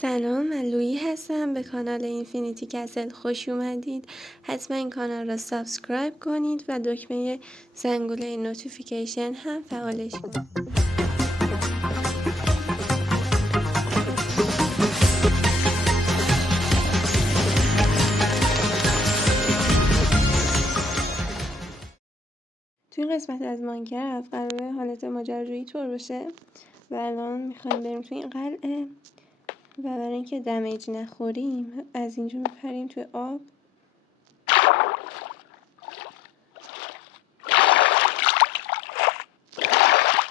سلام، من لویی هستم. به کانال اینفینیتی کسل خوش اومدید. حتما این کانال را سابسکرایب کنید و دکمه زنگوله نوتیفیکیشن هم فعالش کنید. توی قسمت از ماینکرافت قراره حالت ماجراجویی طور باشه و الان میخوایم بریم توی این قلعه و برای اینکه دمیج نخوریم از اینجا میپریم توی آب.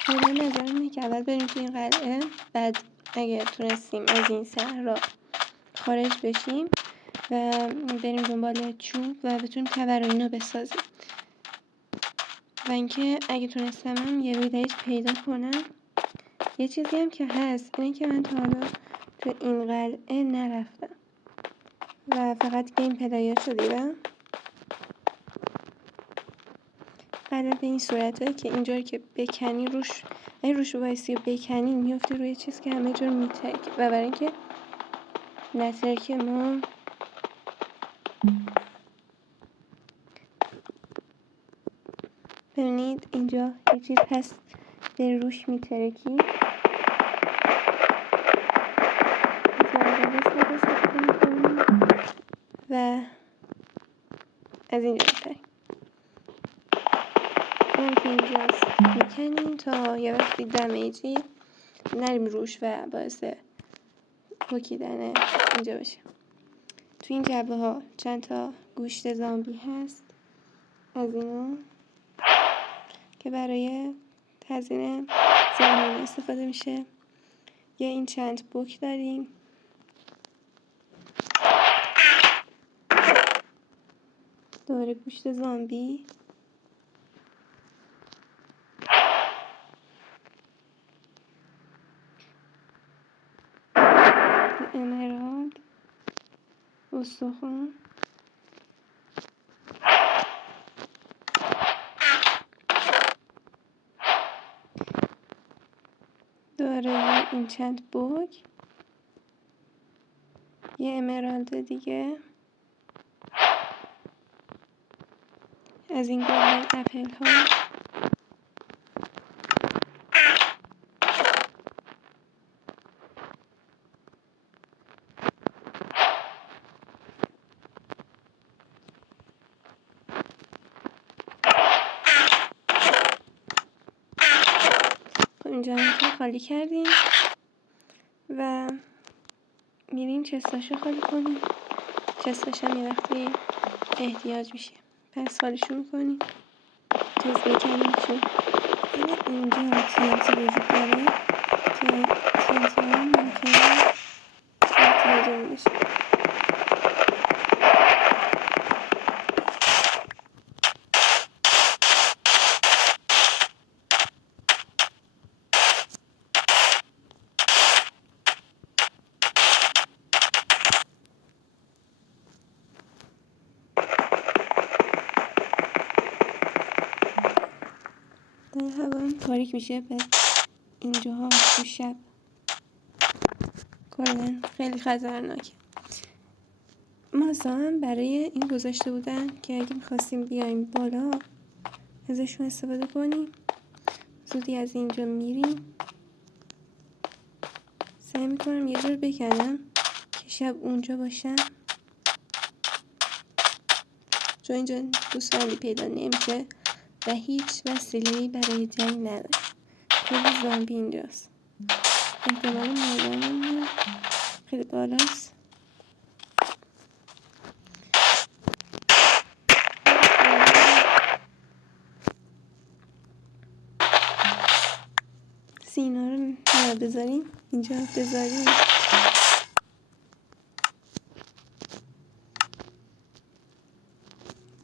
من نظرم اینه که اول بریم توی این قلعه، بعد اگه تونستیم از این صحرا خارج بشیم و بریم دنبال چوب و بتونیم تبر و اینا بسازیم. و اینکه اگه تونستم هم یه ویلیج پیدا کنم. یه چیزی هم که هست اینه که من تا حالا تو این قلعه نرفتم و فقط گیم پلایاشو دیدم. قلعه به این صورته که اینجایی که بکنی روش وایسی و بکنی میفتی روی چیز که همه جور میترکه و برای اینکه نترکه ما ببینید اینجا یه چیز هست به روش میترکی و از اینجا میترک اون که اینجاست میکنیم تا یه وقتی دمیجی نریم روش و باعث پکیدن اینجا بشه. تو این جبه ها چند تا گوشت زامبی هست از اینا که برای تزیین زمین استفاده میشه. یه این چند بوک داریم دوباره گوشت زامبی امرالد استخون دوباره این چند بوک یه امرالد دیگه از این گلدن اپل ها اینجا هم خالی کردیم و میریم چستاشو خالی کنیم. چستاش هم یه وقتی احتیاج میشه پس خالیشو میکنیم تیز بکنیمشون. اینجا TNT وجود داره که TNT هم ممکنه احتیاجمون بشه. در هوا تاریک میشه بعد اینجاها تو شب کلا خیلی خطرناکه. ماسا هم برای این گذاشته بودن که اگه میخواستیم بیایم بالا ازشون استفاده کنیم. زودی از اینجا میریم. سعی میکنم یه جور بکنم که شب اونجا باشم چون اینجا گوسفندی پیدا نمیشه و هیچ وسیله‌ای برای جنگ نداره. کلی زامبی اینجاست. احتمال مردنمون خیلی بالاست. سینا رو بذاریم اینجا بذاریم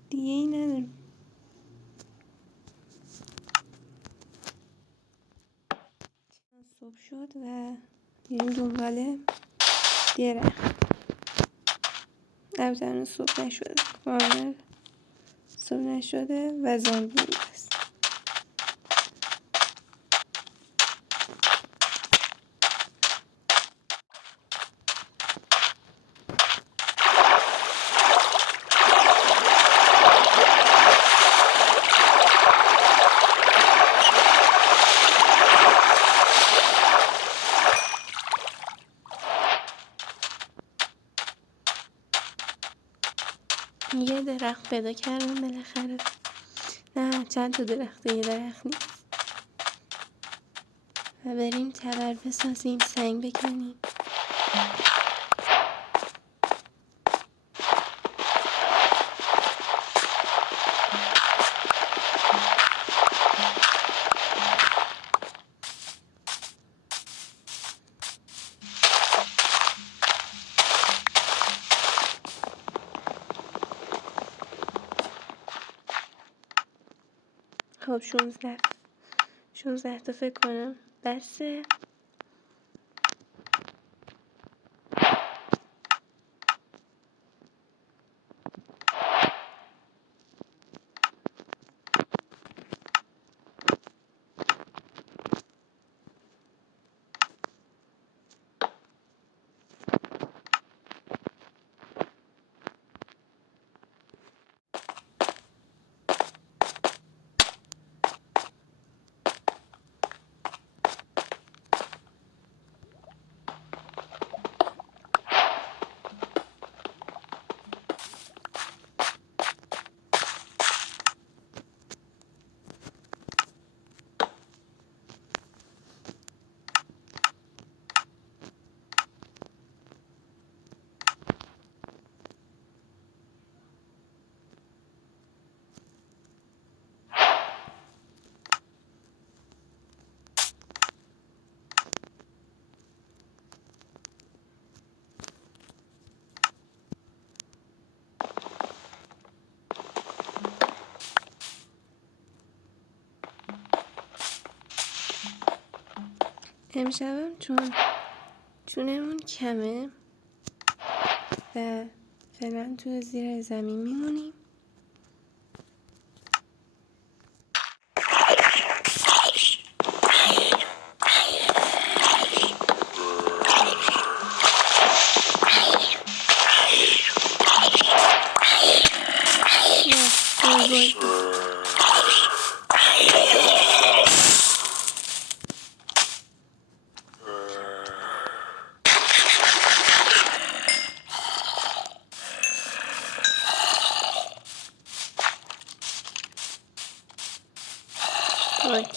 دیگه این نداریم. صبح شد و میریم دنبال درخت. البته هنوز صبح نشده کامل صبح نشده و زامبی هست. یه درخت پیدا کردم بالاخره. نه چند تا درخته، یه درخت نیست. و بریم تبر بسازیم، سنگ بکنیم. خب 16 تا فکر کنم بسه. امشبم چون چونمون کمه و فعلا تو زیر زمین میمونیم.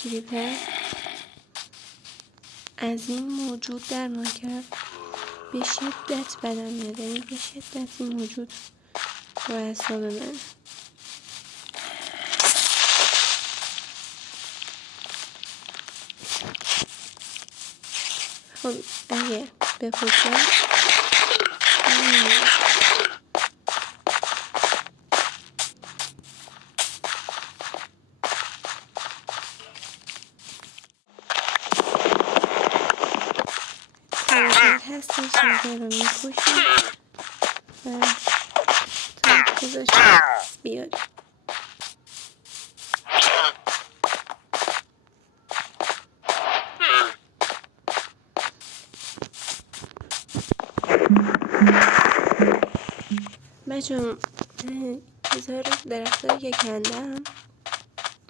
کریپر از این موجود در ماینکرافت به شدت بدم میاد، یعنی به شدت این موجود رو اعصاب من. خب اگه بپوشم هستش اینجا رو میپوشم و تا گذاشتم بیاد. بچه بذار درختایی که کندم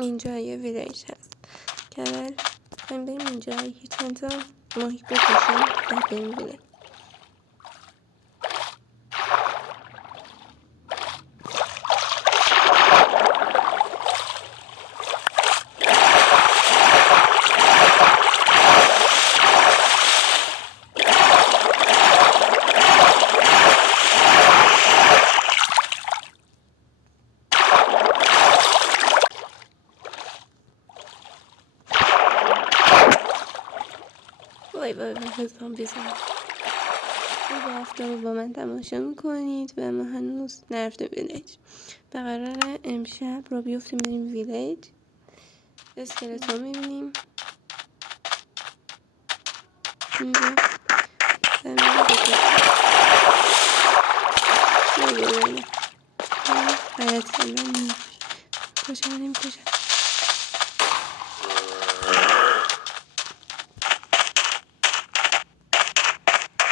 اینجا یه ویلیج هست که اول خواهیم بریم اینجا یه چند تا ماهی بکشیم بعد بریم ویلیج. وای حسام بیزم با آفتاب با من تماشا میکنید و ما هنوز نرفتیم ویلیج و قراره امشب رو بیفتیم بریم ویلیج. اسکلتون میبینیم اینجا و میریم بکشیم غلط کردم کشم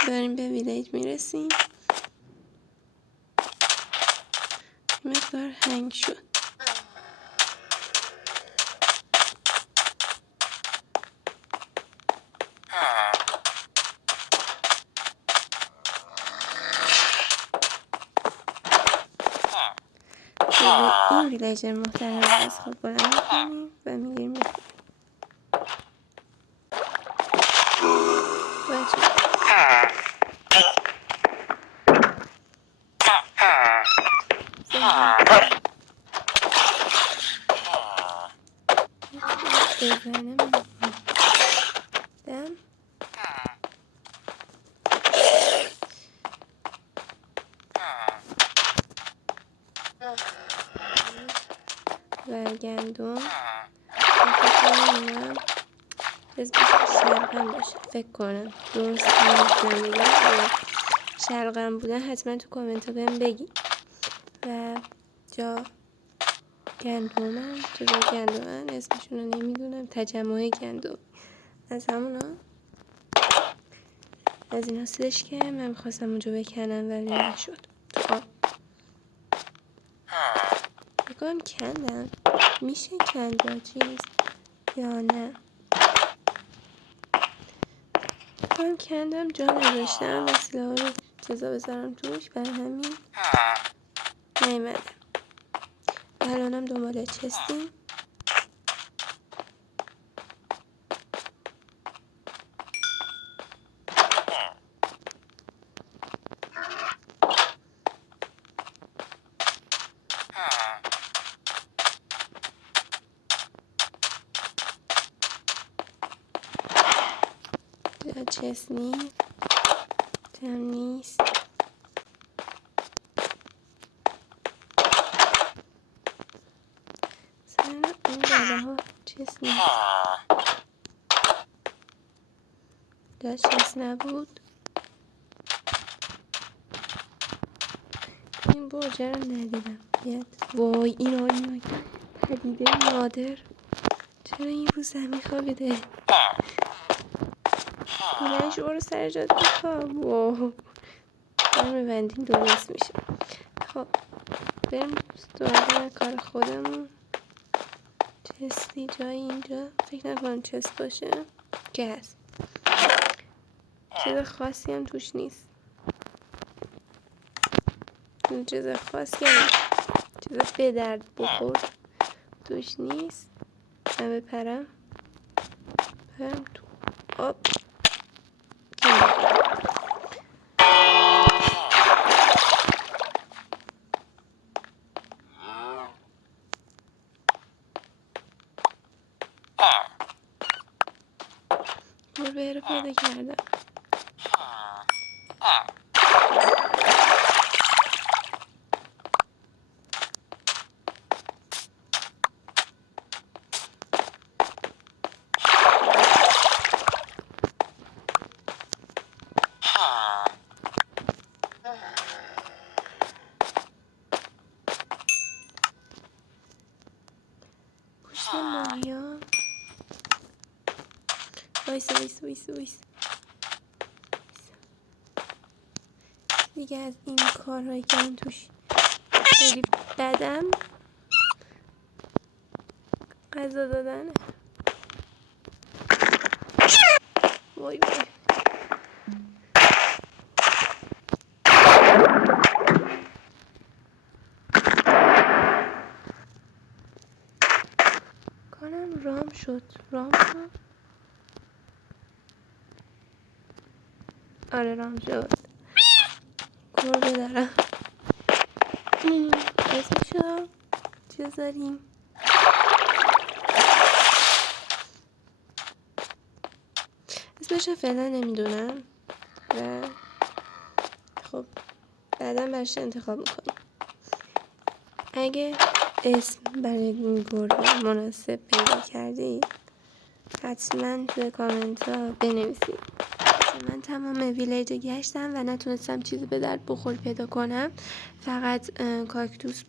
داریم به ویلیج میرسیم. مقدار هنگ شد. این ویلیجر محترم از خواب بلند میکنیم و میگیریم و گندم شلغم باشه فکر کنم درست نمیدونم شلغم بودن حتما تو کامنت ها بهم بگی و جا گندمم جزای گندمم اسمشون رو نمیدونم تجمع گندم از همونا از این هستش که من میخواستم اونجا بکنم ولی نشد تو آب بگم کندم میشه کند با چیز یا نه بگم کندم جا نداشتم وسیله ها رو چیزا بذارم توش برای همین نیمده الانم دنبال چستیم یا چست نیست تم نیست سر اون بالا ها چست نیست یا چست نبود این برجه رو ندیدم بیاد وای اینا پدیده نادر چرا این رو زمین خوابیده بلند شو برو سر جات بخواب واو برم ببندیم درست میشه خب بریم دوران کار خودمون چستی جایی اینجا فکر نکنم چست باشه که هست چیز خاصی هم توش نیست چیز خاصی هم چیز به درد بخور توش نیست من بپرم تو آب گربه رو پیدا کردم گوشت ماهیا وایس دیگه از این کارهایی که من توش خیلی بدم غذا دادنه وای کنم رام شد آره رام شد گربه دارم اسمشو چی بذاریم اسمشو فعلا نمیدونم و خب بعدا برش انتخاب میکنیم اگه اسم برای این گربه مناسب پیدا کردید حتما توی کامنت ها بنویسید من تمام ویلیج گشتم و نتونستم چیزی به درد بخور پیدا کنم فقط کاکتوس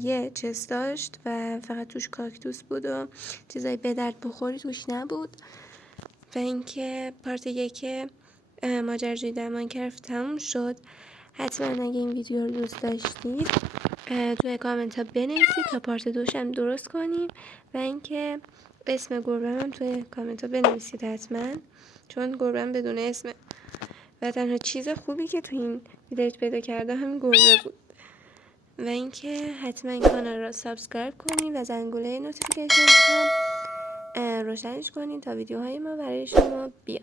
یه چست داشت و فقط توش کاکتوس بود و چیزای به درد بخوری توش نبود و اینکه پارت 1 ماجراجویی در ماینکرافت تموم شد حتما اگه این ویدیو رو دوست داشتید توی کامنت ها بنویسید تا پارت 2 هم درست کنیم و اینکه اسم گربه هم توی کامنت ها بنویسید حتما چون گربه بدون اسمه و تنها چیز خوبی که تو این ویدیو پیدا کرده همین گربه بود و اینکه حتما این کانال را سابسکرایب کنید و زنگوله نوتیفیکیشن هم روشنش کنید تا ویدیوهای ما برای شما بیاد.